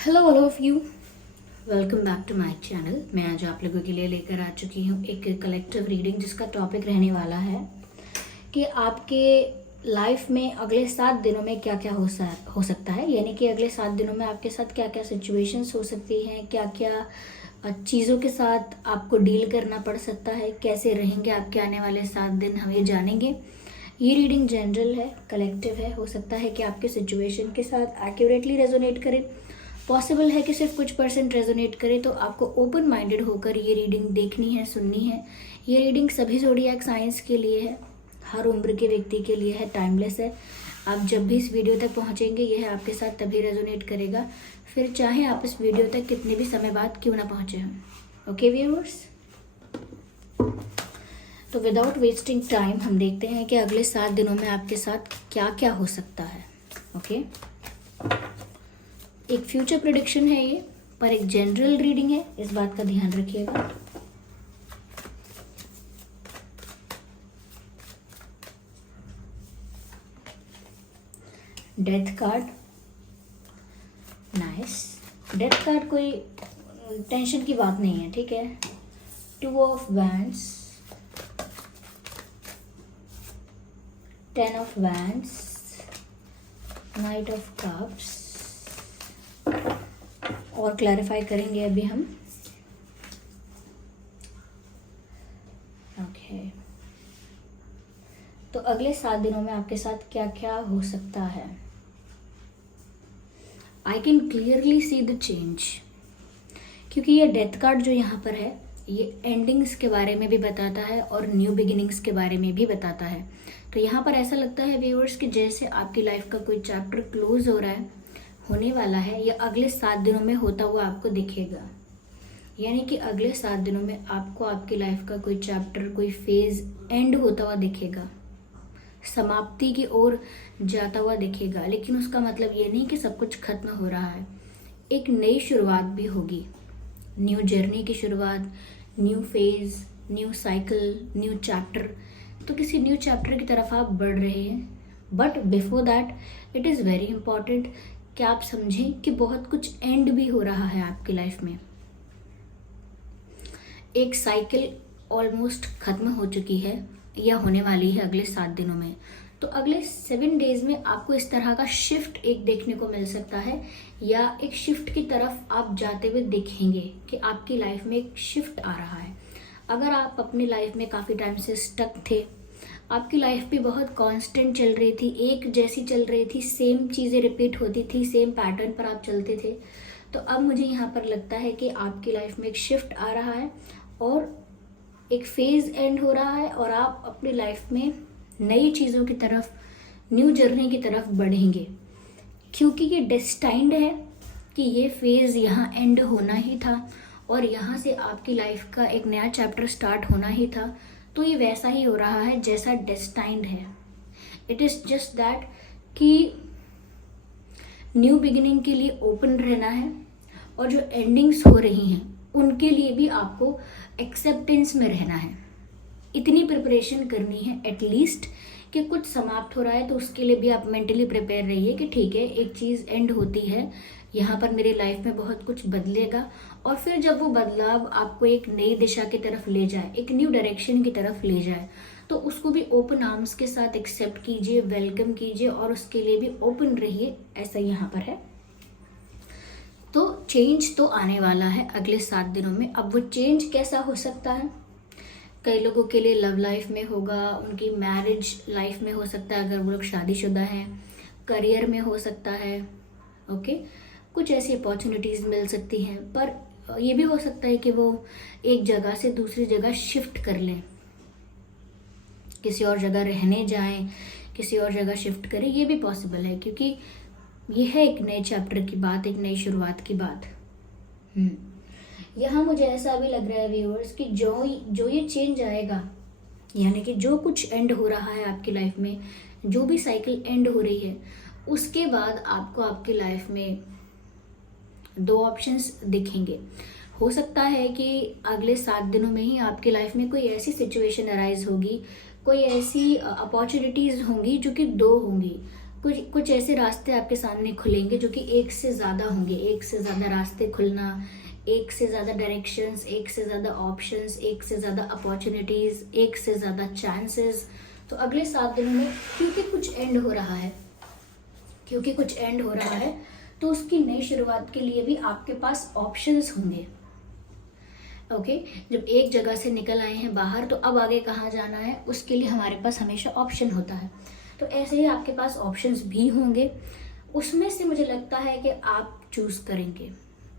Hello all of you, welcome back to my channel. मैं आज आप लोगों के लिए लेकर आ चुकी हूँ एक कलेक्टिव रीडिंग जिसका टॉपिक रहने वाला है कि आपके लाइफ में अगले 7 दिनों में क्या क्या हो सकता है। यानी कि अगले 7 दिनों में आपके साथ क्या क्या सिचुएशंस हो सकती हैं, क्या क्या चीज़ों के साथ आपको डील करना पड़ सकता है, कैसे रहेंगे आपके आने वाले 7 दिन, हम ये जानेंगे। ये रीडिंग जनरल है, कलेक्टिव है। हो सकता है कि आपके सिचुएशन के साथ एक्यूरेटली रेजोनेट करे, पॉसिबल है कि सिर्फ कुछ परसेंट रेजोनेट करे। तो आपको ओपन माइंडेड होकर ये रीडिंग देखनी है, सुननी है। ये रीडिंग सभी ज़ोडिएक साइंस के लिए है, हर उम्र के व्यक्ति के लिए है, टाइमलेस है। आप जब भी इस वीडियो तक पहुंचेंगे यह आपके साथ तभी रेजोनेट करेगा, फिर चाहे आप इस वीडियो तक कितने भी समय बाद क्यों ना पहुंचे हों। ओके व्यूअर्स, तो विदाउट वेस्टिंग टाइम हम देखते हैं कि अगले 7 दिनों में आपके साथ क्या क्या हो सकता है। ओके, एक फ्यूचर प्रेडिक्शन है ये, पर एक जनरल रीडिंग है, इस बात का ध्यान रखिएगा। Death card, nice. Death card कोई टेंशन की बात नहीं है, ठीक है। 2 of wands, 10 of wands, night of cups. और क्लैरिफाई करेंगे अभी हम। ओके, तो अगले 7 दिनों में आपके साथ क्या क्या हो सकता है। I can clearly see the change, क्योंकि ये डेथ कार्ड जो यहाँ पर है ये एंडिंग्स के बारे में भी बताता है और न्यू बिगिनिंग्स के बारे में भी बताता है। तो यहाँ पर ऐसा लगता है व्यूअर्स कि जैसे आपकी लाइफ का कोई चैप्टर क्लोज हो रहा है, होने वाला है, या अगले 7 दिनों में होता हुआ आपको दिखेगा। यानी कि अगले 7 दिनों में आपको आपकी लाइफ का कोई चैप्टर, कोई फेज एंड होता हुआ दिखेगा, समाप्ति की ओर जाता हुआ दिखेगा। लेकिन उसका मतलब ये नहीं कि सब कुछ खत्म हो रहा है, एक नई शुरुआत भी होगी, न्यू जर्नी की शुरुआत, new phase, new cycle, new chapter. तो किसी न्यू चैप्टर की तरफ आप बढ़ रहे हैं। But before that it is very important कि आप समझें कि बहुत कुछ एंड भी हो रहा है आपकी लाइफ में। एक साइकिल ऑलमोस्ट खत्म हो चुकी है या होने वाली है अगले 7 दिनों में। तो अगले 7 डेज में आपको इस तरह का शिफ्ट एक देखने को मिल सकता है, या एक शिफ्ट की तरफ आप जाते हुए देखेंगे कि आपकी लाइफ में एक शिफ्ट आ रहा है। अगर आप अपनी लाइफ में काफ़ी टाइम से स्टक थे, आपकी लाइफ भी बहुत कांस्टेंट चल रही थी, एक जैसी चल रही थी, सेम चीज़ें रिपीट होती थी, सेम पैटर्न पर आप चलते थे, तो अब मुझे यहाँ पर लगता है कि आपकी लाइफ में एक शिफ्ट आ रहा है और एक फेज एंड हो रहा है, और आप अपनी लाइफ में नई चीज़ों की तरफ, न्यू जर्नी की तरफ बढ़ेंगे। क्योंकि ये डेस्टाइंड है कि ये फेज यहाँ एंड होना ही था और यहाँ से आपकी लाइफ का एक नया चैप्टर स्टार्ट होना ही था। तो ये वैसा ही हो रहा है जैसा डेस्टाइंड है। इट इज़ जस्ट दैट कि न्यू बिगिनिंग के लिए ओपन रहना है, और जो एंडिंग्स हो रही हैं उनके लिए भी आपको एक्सेप्टेंस में रहना है। इतनी प्रिपरेशन करनी है एटलीस्ट कि कुछ समाप्त हो रहा है तो उसके लिए भी आप मेंटली प्रिपेयर रहिए कि ठीक है, एक चीज़ एंड होती है, यहाँ पर मेरी लाइफ में बहुत कुछ बदलेगा। और फिर जब वो बदलाव आपको एक नई दिशा की तरफ ले जाए, एक न्यू डायरेक्शन की तरफ ले जाए, तो उसको भी ओपन आर्म्स के साथ एक्सेप्ट कीजिए, वेलकम कीजिए और उसके लिए भी ओपन रहिए। ऐसा यहाँ पर है। तो चेंज तो आने वाला है अगले 7 दिनों में। अब वो चेंज कैसा हो सकता है? कई लोगों के लिए लव लाइफ में होगा, उनकी मैरिज लाइफ में हो सकता है अगर वो लोग शादीशुदा हैं, करियर में हो सकता है। ओके, कुछ ऐसी अपॉर्चुनिटीज़ मिल सकती हैं, पर ये भी हो सकता है कि वो एक जगह से दूसरी जगह शिफ्ट कर लें, किसी और जगह रहने जाएं, किसी और जगह शिफ्ट करें, ये भी पॉसिबल है। क्योंकि ये है एक नए चैप्टर की बात, एक नई शुरुआत की बात। यहाँ मुझे ऐसा भी लग रहा है व्यूअर्स कि जो ये चेंज आएगा, यानी कि जो कुछ एंड हो रहा है आपकी लाइफ में, जो भी साइकिल एंड हो रही है, उसके बाद आपको आपकी लाइफ में 2 ऑप्शंस दिखेंगे। हो सकता है कि अगले 7 दिनों में ही आपकी लाइफ में कोई ऐसी सिचुएशन अराइज होगी, कोई ऐसी अपॉर्चुनिटीज़ होंगी जो कि 2 होंगी। कुछ कुछ ऐसे रास्ते आपके सामने खुलेंगे जो कि एक से ज़्यादा होंगे, एक से ज़्यादा रास्ते खुलना, एक से ज़्यादा डायरेक्शंस, एक से ज़्यादा ऑप्शंस, एक से ज़्यादा अपॉर्चुनिटीज़, एक से ज़्यादा चांसेस। तो अगले 7 दिनों में क्योंकि कुछ एंड हो रहा है, क्योंकि कुछ एंड हो रहा है, तो उसकी नई शुरुआत के लिए भी आपके पास ऑप्शंस होंगे। ओके, जब एक जगह से निकल आए हैं बाहर, तो अब आगे कहाँ जाना है उसके लिए हमारे पास हमेशा ऑप्शन होता है। तो ऐसे ही आपके पास ऑप्शंस भी होंगे, उसमें से मुझे लगता है कि आप चूज करेंगे।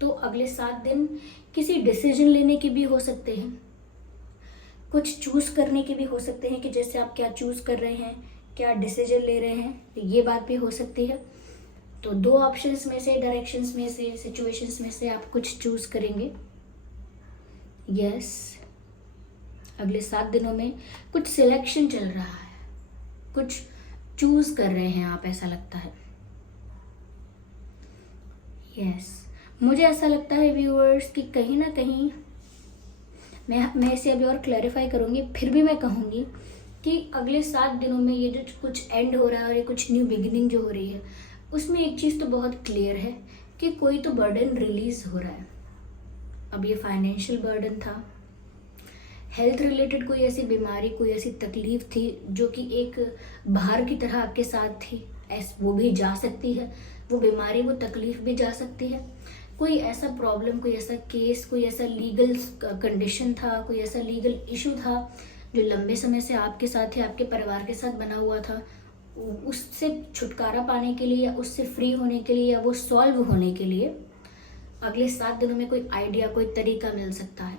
तो अगले 7 दिन किसी डिसीजन लेने के भी हो सकते हैं, कुछ चूज करने के भी हो सकते हैं कि जैसे आप क्या चूज कर रहे हैं, क्या डिसीजन ले रहे हैं, ये बात भी हो सकती है। तो 2 ऑप्शंस में से, डायरेक्शंस में से, सिचुएशंस में से आप कुछ चूज करेंगे। यस, अगले 7 दिनों में कुछ सिलेक्शन चल रहा है, कुछ चूज कर रहे हैं आप, ऐसा लगता है। यस, मुझे ऐसा लगता है व्यूअर्स कि कहीं ना कहीं मैं इसे अभी और क्लैरिफाई करूंगी, फिर भी मैं कहूंगी कि अगले 7 दिनों में ये जो कुछ एंड हो रहा है और ये कुछ न्यू बिगिनिंग जो हो रही है, उसमें एक चीज़ तो बहुत क्लियर है कि कोई तो बर्डन रिलीज हो रहा है। अब ये फाइनेंशियल बर्डन था, हेल्थ रिलेटेड कोई ऐसी बीमारी, कोई ऐसी तकलीफ थी जो कि एक भार की तरह आपके साथ थी, वो भी जा सकती है, वो बीमारी, वो तकलीफ भी जा सकती है। कोई ऐसा प्रॉब्लम, कोई ऐसा केस, कोई ऐसा लीगल कंडीशन था, कोई ऐसा लीगल इशू था जो लंबे समय से आपके साथ या आपके परिवार के साथ बना हुआ था। उससे छुटकारा पाने के लिए, उससे फ्री होने के लिए, या वो सॉल्व होने के लिए अगले 7 दिनों में कोई आइडिया, कोई तरीका मिल सकता है।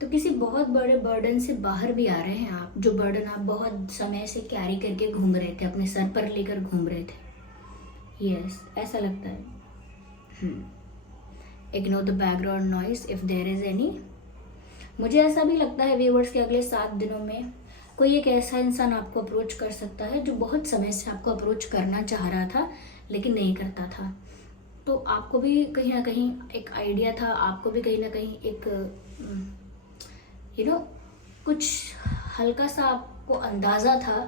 तो किसी बहुत बड़े बर्डन से बाहर भी आ रहे हैं आप, जो बर्डन आप बहुत समय से कैरी करके घूम रहे थे, अपने सर पर लेकर घूम रहे थे। यस, ऐसा लगता है। Ignore the background noise if there is any. मुझे ऐसा भी लगता है व्यूअर्स के अगले 7 दिनों में कोई एक ऐसा इंसान आपको अप्रोच कर सकता है जो बहुत समय से आपको अप्रोच करना चाह रहा था लेकिन नहीं करता था। तो आपको भी कहीं ना कहीं एक आइडिया था, आपको भी कहीं ना कहीं एक कुछ हल्का सा आपको अंदाज़ा था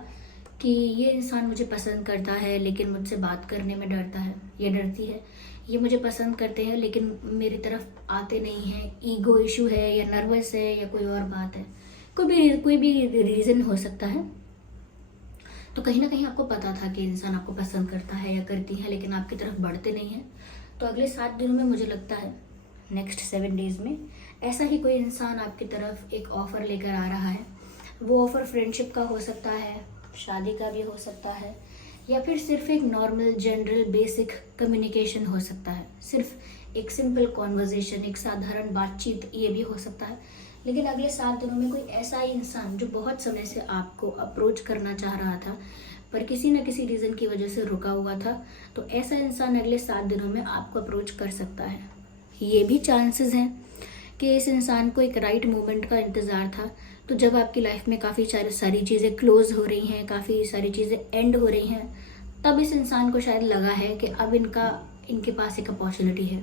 कि ये इंसान मुझे पसंद करता है लेकिन मुझसे बात करने में डरता है या डरती है, ये मुझे पसंद करते हैं लेकिन मेरी तरफ आते नहीं हैं, ईगो इशू है या नर्वस है या कोई और बात है, कोई भी रीज़न हो सकता है। तो कहीं ना कहीं आपको पता था कि इंसान आपको पसंद करता है या करती है लेकिन आपकी तरफ बढ़ते नहीं हैं। तो अगले 7 दिनों में मुझे लगता है, नेक्स्ट 7 डेज़ में, ऐसा ही कोई इंसान आपकी तरफ एक ऑफ़र लेकर आ रहा है। वो ऑफ़र फ्रेंडशिप का हो सकता है, शादी का भी हो सकता है, या फिर सिर्फ एक नॉर्मल जनरल बेसिक कम्युनिकेशन हो सकता है, सिर्फ एक सिंपल कॉन्वर्जेशन, एक साधारण बातचीत, ये भी हो सकता है। लेकिन अगले 7 दिनों में कोई ऐसा ही इंसान जो बहुत समय से आपको अप्रोच करना चाह रहा था पर किसी न किसी रीज़न की वजह से रुका हुआ था, तो ऐसा इंसान अगले 7 दिनों में आपको अप्रोच कर सकता है। ये भी चांसेस हैं कि इस इंसान को एक राइट मोमेंट का इंतज़ार था। तो जब आपकी लाइफ में काफ़ी सारी चीज़ें क्लोज हो रही हैं, काफ़ी सारी चीज़ें एंड हो रही हैं, तब इस इंसान को शायद लगा है कि अब इनके पास एक अपॉर्चुनिटी है,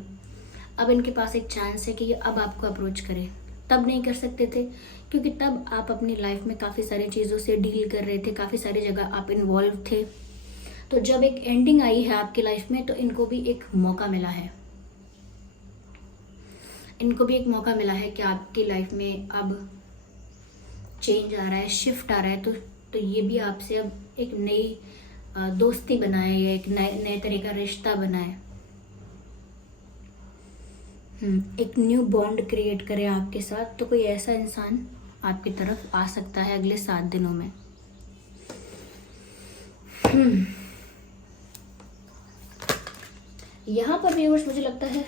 अब इनके पास एक चांस है कि ये अब आपको अप्रोच करें। तब नहीं कर सकते थे क्योंकि तब आप अपनी लाइफ में काफ़ी सारी चीज़ों से डील कर रहे थे, काफ़ी सारी जगह आप इन्वॉल्व थे। तो जब एक एंडिंग आई है आपकी लाइफ में, तो इनको भी एक मौका मिला है, इनको भी एक मौका मिला है कि आपकी लाइफ में अब चेंज आ रहा है, शिफ्ट आ रहा है। तो ये भी आपसे अब एक नई दोस्ती बनाए या एक नए तरह का रिश्ता बनाए, एक न्यू बॉन्ड क्रिएट करे आपके साथ। तो कोई ऐसा इंसान आपकी तरफ आ सकता है अगले 7 दिनों में। यहाँ पर व्यूअर्स मुझे लगता है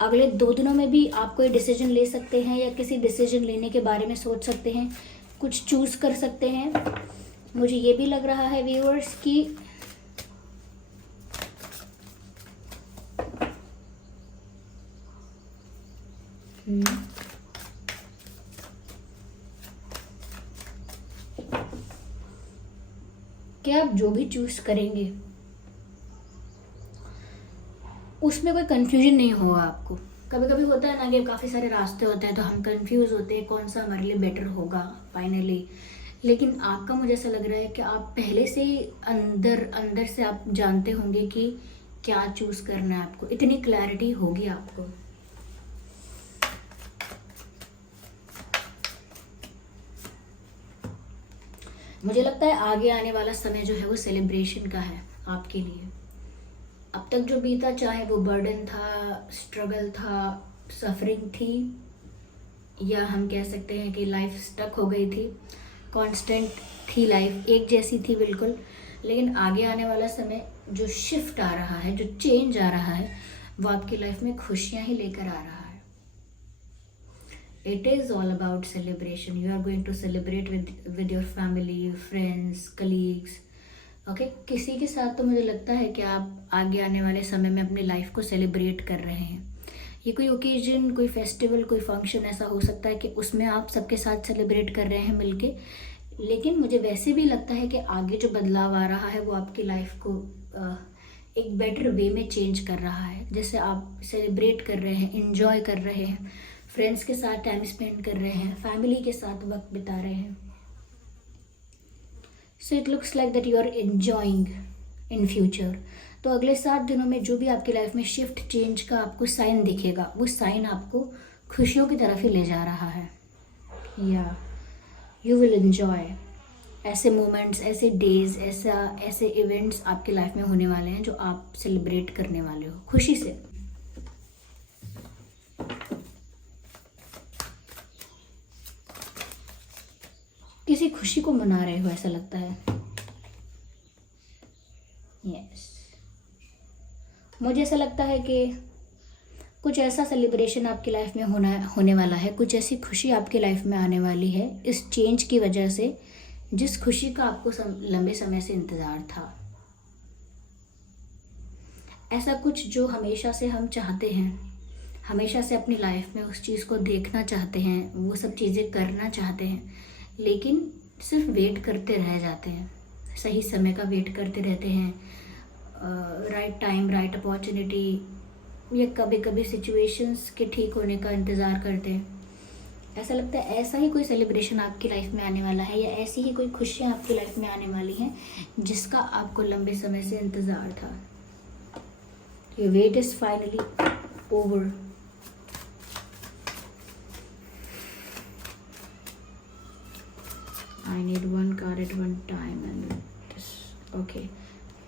अगले 2 दिनों में भी आप कोई डिसीजन ले सकते हैं या किसी डिसीजन लेने के बारे में सोच सकते हैं, कुछ चूज कर सकते हैं। मुझे ये भी लग रहा है व्यूअर्स कि आप जो भी चूज करेंगे उसमें कोई कंफ्यूजन नहीं होगा आपको। कभी कभी होता है ना कि काफ़ी सारे रास्ते होते हैं तो हम कंफ्यूज होते हैं कौन सा हमारे लिए बेटर होगा फाइनली, लेकिन आपका मुझे ऐसा लग रहा है कि आप पहले से ही अंदर अंदर से आप जानते होंगे कि क्या चूज करना है आपको, इतनी क्लैरिटी होगी आपको। मुझे लगता है आगे आने वाला समय जो है वो सेलिब्रेशन का है आपके लिए। अब तक जो बीता, चाहे वो बर्डन था, स्ट्रगल था, सफरिंग थी, या हम कह सकते हैं कि लाइफ स्टक हो गई थी, कांस्टेंट थी लाइफ, एक जैसी थी बिल्कुल। लेकिन आगे आने वाला समय जो शिफ्ट आ रहा है, जो चेंज आ रहा है, वो आपकी लाइफ में खुशियां ही लेकर आ रहा है। It is all about celebration. You are going to celebrate with your family, friends, colleagues. Okay? किसी के साथ तो मुझे लगता है कि आप आगे आने वाले समय में अपनी लाइफ को सेलिब्रेट कर रहे हैं। ये कोई ओकेजन, कोई फेस्टिवल, कोई फंक्शन ऐसा हो सकता है कि उसमें आप सबके साथ सेलिब्रेट कर रहे हैं मिलके। लेकिन मुझे वैसे भी लगता है कि आगे जो बदलाव आ रहा है वो आपकी लाइफ को एक बेटर वे में चेंज कर रहा है। जैसे आप सेलिब्रेट कर रहे हैं, इंजॉय कर रहे हैं, फ्रेंड्स के साथ टाइम स्पेंड कर रहे हैं, फैमिली के साथ वक्त बिता रहे हैं। So it looks like that you are enjoying in future. तो अगले 7 दिनों में जो भी आपकी लाइफ में शिफ्ट, चेंज का आपको साइन दिखेगा, वो साइन आपको खुशियों की तरफ ही ले जा रहा है। या यू विल एंजॉय ऐसे मोमेंट्स, ऐसे डेज, ऐसे इवेंट्स आपकी लाइफ में होने वाले हैं जो आप सेलिब्रेट करने वाले हो खुशी से। किसी खुशी को मना रहे हो ऐसा लगता है। यस, मुझे ऐसा लगता है कि कुछ ऐसा सेलिब्रेशन आपकी लाइफ में होने वाला है, कुछ ऐसी खुशी आपकी लाइफ में आने वाली है इस चेंज की वजह से, जिस खुशी का आपको लंबे समय से इंतज़ार था। ऐसा कुछ जो हमेशा से हम चाहते हैं, हमेशा से अपनी लाइफ में उस चीज़ को देखना चाहते हैं, वो सब चीज़ें करना चाहते हैं, लेकिन सिर्फ वेट करते रह जाते हैं, सही समय का वेट करते रहते हैं, राइट टाइम, राइट अपॉर्चुनिटी, या कभी कभी सिचुएशंस के ठीक होने का इंतज़ार करते हैं। ऐसा लगता है ऐसा ही कोई सेलिब्रेशन आपकी लाइफ में आने वाला है, या ऐसी ही कोई खुशियाँ आपकी लाइफ में आने वाली हैं जिसका आपको लंबे समय से इंतज़ार था। Your wait is finally over. I need one card at one time and this. Okay.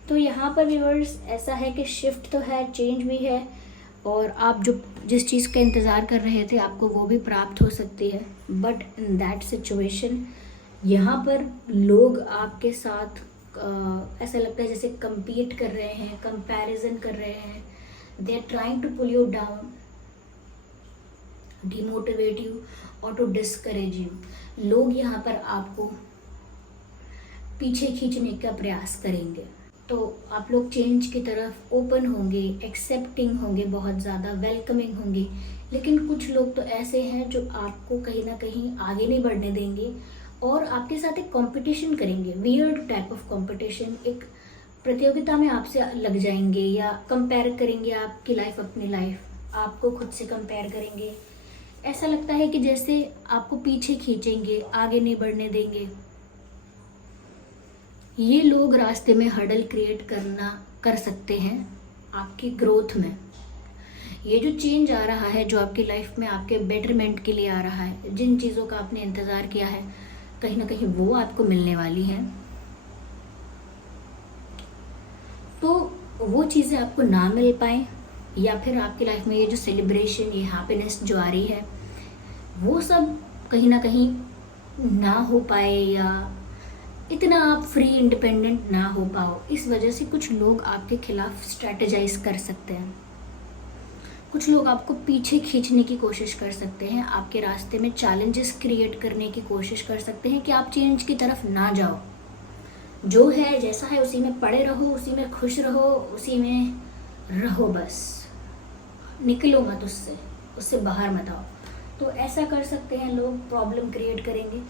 तो यहाँ पर व्यूअर्स ऐसा है कि शिफ्ट तो है, चेंज भी है, और आप जो जिस चीज़ का इंतज़ार कर रहे थे आपको वो भी प्राप्त हो सकती है। बट इन दैट सिचुएशन यहाँ पर लोग आपके साथ ऐसा लगता है जैसे compete कर रहे हैं, कंपैरिजन कर रहे हैं। They are trying to pull you down, demotivate you और टू डिस्करेज यू। लोग यहाँ पर आपको पीछे खींचने का प्रयास करेंगे। तो आप लोग चेंज की तरफ ओपन होंगे, एक्सेप्टिंग होंगे, बहुत ज़्यादा वेलकमिंग होंगे। लेकिन कुछ लोग तो ऐसे हैं जो आपको कहीं ना कहीं आगे नहीं बढ़ने देंगे और आपके साथ एक कंपटीशन करेंगे, वियर्ड टाइप ऑफ कंपटीशन, एक प्रतियोगिता में आपसे लग जाएंगे या कंपेयर करेंगे आपकी लाइफ अपनी लाइफ, आपको खुद से कंपेयर करेंगे। ऐसा लगता है कि जैसे आपको पीछे खींचेंगे, आगे नहीं बढ़ने देंगे। ये लोग रास्ते में हर्डल क्रिएट कर सकते हैं आपकी ग्रोथ में। ये जो चेंज आ रहा है, जो आपकी लाइफ में आपके बेटरमेंट के लिए आ रहा है, जिन चीज़ों का आपने इंतज़ार किया है, कहीं ना कहीं वो आपको मिलने वाली हैं। तो वो चीज़ें आपको ना मिल पाए, या फिर आपकी लाइफ में ये जो सेलिब्रेशन, ये हैप्पीनेस जो आ रही है, वो सब कहीं ना कहीं ना हो पाए, या इतना आप फ्री इंडिपेंडेंट ना हो पाओ। इस वजह से कुछ लोग आपके खिलाफ स्ट्रेटेजाइज कर सकते हैं, कुछ लोग आपको पीछे खींचने की कोशिश कर सकते हैं, आपके रास्ते में चैलेंजेस क्रिएट करने की कोशिश कर सकते हैं कि आप चेंज की तरफ ना जाओ। जो है जैसा है उसी में पड़े रहो, उसी में खुश रहो, उसी में रहो, बस निकलो मत उससे बाहर मत आओ। तो ऐसा कर सकते हैं लोग, प्रॉब्लम क्रिएट करेंगे,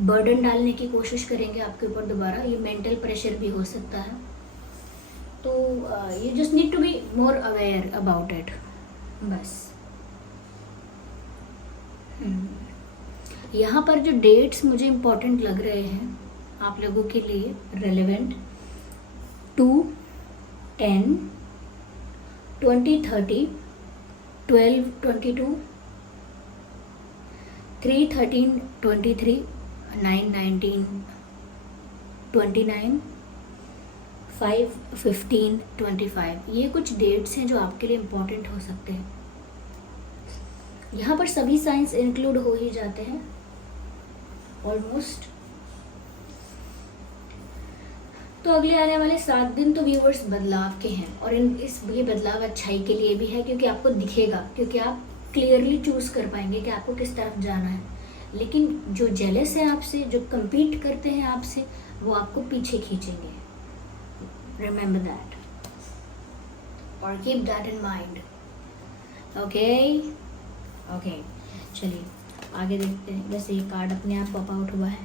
बर्डन डालने की कोशिश करेंगे आपके ऊपर दोबारा। ये मेंटल प्रेशर भी हो सकता है। तो you just need to be more aware about it, बस। यहाँ पर जो डेट्स मुझे इम्पोर्टेंट लग रहे हैं आप लोगों के लिए रेलेवेंट, 2/10, 20/30, 12/22, 3/13/23, 9/19/29, 5/15/25। ये कुछ डेट्स हैं जो आपके लिए इम्पोर्टेंट हो सकते हैं। यहाँ पर सभी साइंस इंक्लूड हो ही जाते हैं ऑलमोस्ट। तो अगले आने वाले 7 दिन तो व्यूअर्स बदलाव के हैं, और ये बदलाव अच्छाई के लिए भी है, क्योंकि आपको दिखेगा, क्योंकि आप क्लियरली चूज कर पाएंगे कि आपको किस तरफ जाना है। लेकिन जो जेलस है आपसे, जो compete करते हैं आपसे, वो आपको पीछे खींचेंगे। रिमेंबर दैट और keep that in mind. Okay, चलिए आगे देखते हैं। वैसे ये कार्ड अपने आप पॉप आउट हुआ है,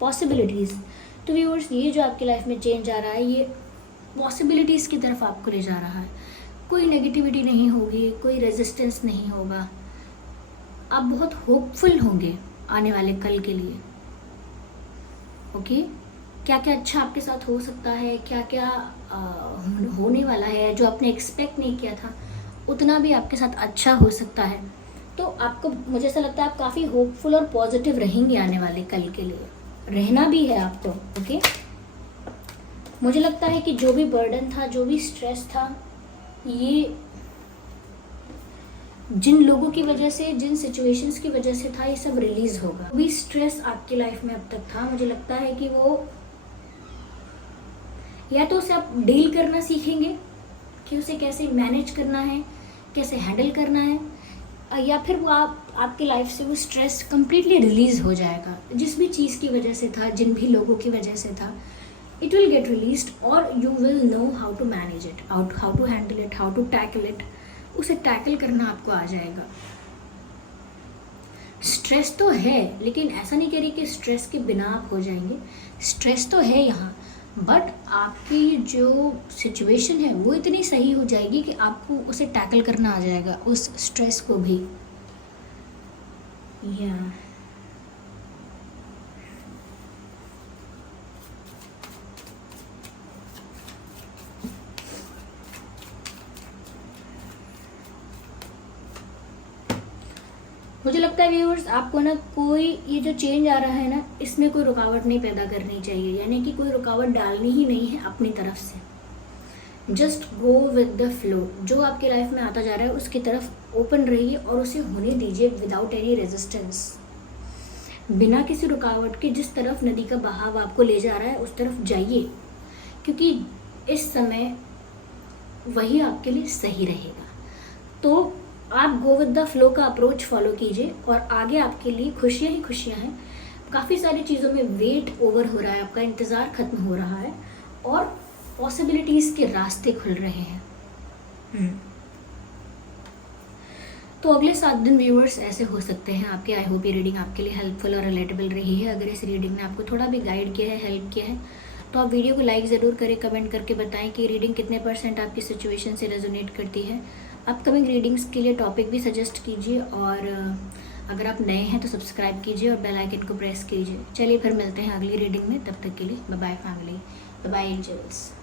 पॉसिबिलिटीज़। तो व्यूअर्स, ये जो आपकी लाइफ में चेंज आ रहा है, ये पॉसिबिलिटीज़ की तरफ आपको ले जा रहा है। कोई नेगेटिविटी नहीं होगी, कोई रेजिस्टेंस नहीं होगा। आप बहुत होपफुल होंगे आने वाले कल के लिए। ओके, क्या क्या अच्छा आपके साथ हो सकता है, क्या क्या होने वाला है जो आपने एक्सपेक्ट नहीं किया था, उतना भी आपके साथ अच्छा हो सकता है। तो आपको, मुझे ऐसा लगता है आप काफ़ी होपफुल और पॉजिटिव रहेंगे आने वाले कल के लिए। रहना भी है आपको। ओके, मुझे लगता है कि जो भी बर्डन था, जो भी स्ट्रेस था, ये जिन लोगों की वजह से, जिन सिचुएशंस की वजह से था, ये सब रिलीज होगा। भी स्ट्रेस आपकी लाइफ में अब तक था, मुझे लगता है कि वो या तो उसे आप डील करना सीखेंगे कि उसे कैसे मैनेज करना है, कैसे हैंडल करना है, या फिर वो आपकी लाइफ से वो स्ट्रेस कंप्लीटली रिलीज हो जाएगा। जिस भी चीज़ की वजह से था, जिन भी लोगों की वजह से था, इट विल गेट रिलीज्ड और you will know how to manage it, how to handle it, how to tackle it. उसे टैकल करना आपको आ जाएगा। स्ट्रेस तो है, लेकिन ऐसा नहीं कह रही कि स्ट्रेस के बिना आप हो जाएंगे। स्ट्रेस तो है यहाँ, बट आपकी जो सिचुएशन है वो इतनी सही हो जाएगी कि आपको उसे टैकल करना आ जाएगा, उस स्ट्रेस को भी। या मुझे लगता है व्यूअर्स, आपको ना कोई, ये जो चेंज आ रहा है ना, इसमें कोई रुकावट नहीं पैदा करनी चाहिए, यानी कि कोई रुकावट डालनी ही नहीं है अपनी तरफ से। Just go with the flow. जो आपकी लाइफ में आता जा रहा है उसकी तरफ ओपन रहिए और उसे होने दीजिए विदाउट एनी रेजिस्टेंस, बिना किसी रुकावट के। जिस तरफ नदी का बहाव आपको ले जा रहा है उस तरफ जाइए, क्योंकि इस समय वही आपके लिए सही रहेगा। तो आप गो विद द फ्लो का अप्रोच फॉलो कीजिए और आगे आपके लिए खुशियाँ ही खुशियाँ हैं। काफ़ी सारी चीज़ों में वेट ओवर हो रहा है, आपका इंतज़ार ख़त्म हो रहा है और पॉसिबिलिटीज़ के रास्ते खुल रहे हैं। तो अगले 7 दिन व्यूअर्स ऐसे हो सकते हैं आपके। आई होप ये रीडिंग आपके लिए हेल्पफुल और रिलेटेबल रही है। अगर इस रीडिंग ने आपको थोड़ा भी गाइड किया है, हेल्प किया है, तो आप वीडियो को लाइक ज़रूर करें, कमेंट करके बताएं कि रीडिंग कितने % आपकी सिचुएशन से रेजोनेट करती है। अपकमिंग रीडिंग्स के लिए टॉपिक भी सजेस्ट कीजिए, और अगर आप नए हैं तो सब्सक्राइब कीजिए और बेल आइकन को प्रेस कीजिए। चलिए फिर मिलते हैं अगली रीडिंग में, तब तक के लिए bye bye family, bye bye angels.